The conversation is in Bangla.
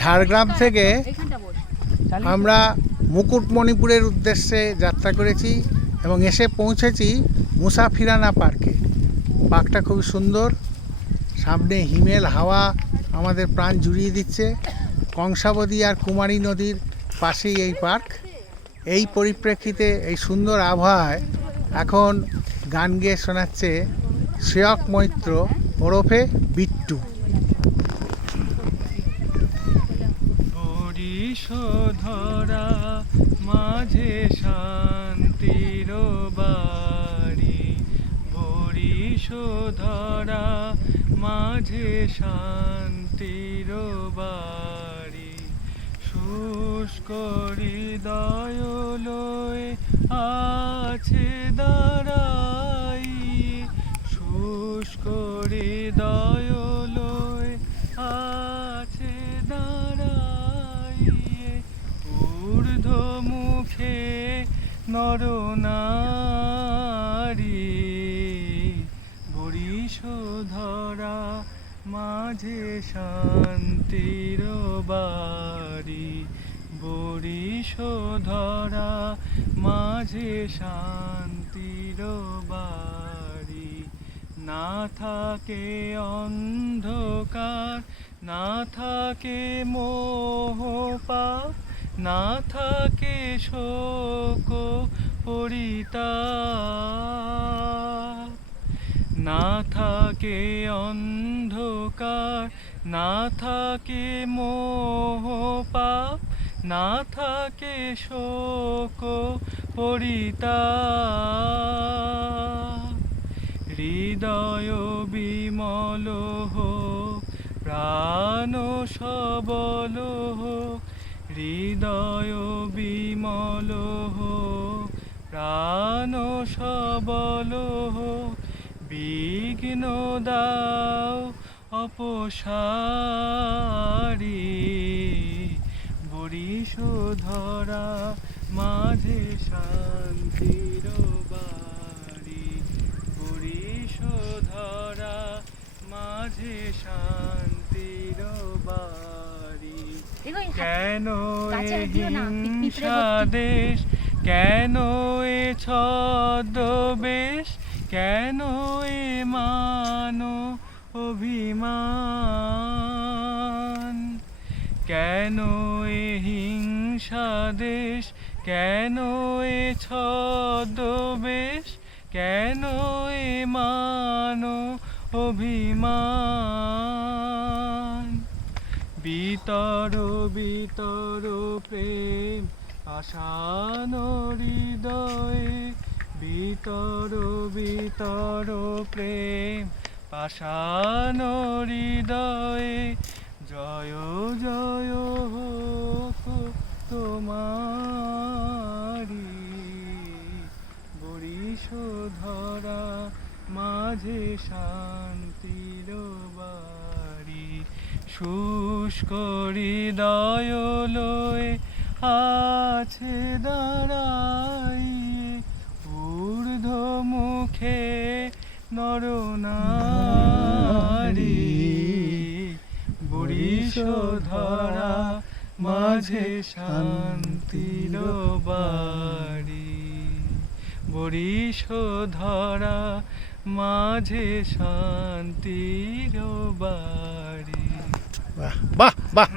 ঝাড়গ্রাম থেকে আমরা মুকুটমণিপুরের উদ্দেশ্যে যাত্রা করেছি এবং এসে পৌঁছেছি মুসাফিরানা পার্কে। পার্কটা খুব সুন্দর, সামনে হিমেল হাওয়া আমাদের প্রাণ জুড়িয়ে দিচ্ছে। কংসাবতী আর কুমারী নদীর পাশেই এই পার্ক। এই পরিপ্রেক্ষিতে এই সুন্দর আবহাওয়ায় এখন গান গেয়ে শোনাচ্ছে শ্রেয়ক মৈত্র ওরফে বিট্টু। ধরা মাঝে শান্তির বাড়ি, ধরা মাঝে শান্তির বাড়ি, শুষ্ক হৃদয় লয়ে আছে দাঁড়াই, শুষ্ক হৃদয় লয়ে আছে দাঁড়াই, ঊর্ধ্ব মুখে নরনারী, ধরা মাঝে শান্তির বাড়ি, ধরা মাঝে শান্তির বাড়ি। না থাকে অন্ধকার, না থাকে মোহ পাপ, না থাকে শোক পরিতাপ, না থাকে অন্ধকার, না থাকে মোহ পাপ, না থাকে শোক পরিতাপ। হৃদয় বিমল হোক, প্রাণ সবল হোক, হৃদয় বিমল হোক, প্রাণ সবল হোক, বিঘ্ন দাও অপসারি, ধরা মাঝে শান্তির বাড়ি, ধরা মাঝে শান্তির বাড়ি। কেন এ হিংসা দেশ, কেন এ ছদ্মবেশ, কেন এ মান অভিমান, কেন এ হিংসা দেশ, কেন এ ছদ্মবেশ, কেন এ মান অভিমান। বিতর বিতর প্রেম আশান হৃদয়ে, বিতর বিতর প্রেম পাষাণ হৃদয়ে, জয় জয় হোক তোমারি, ধরা মাঝে শান্তির বাড়ি, শুষ্ক হৃদয় লয়ে আছে দাঁড়াই, ঊর্ধ্ব মুখে নরনারী, ধরা মাঝে শান্তির বাড়ি, ধরা মাঝে শান্তির বাড়ি। বাহ বাহ বাহ।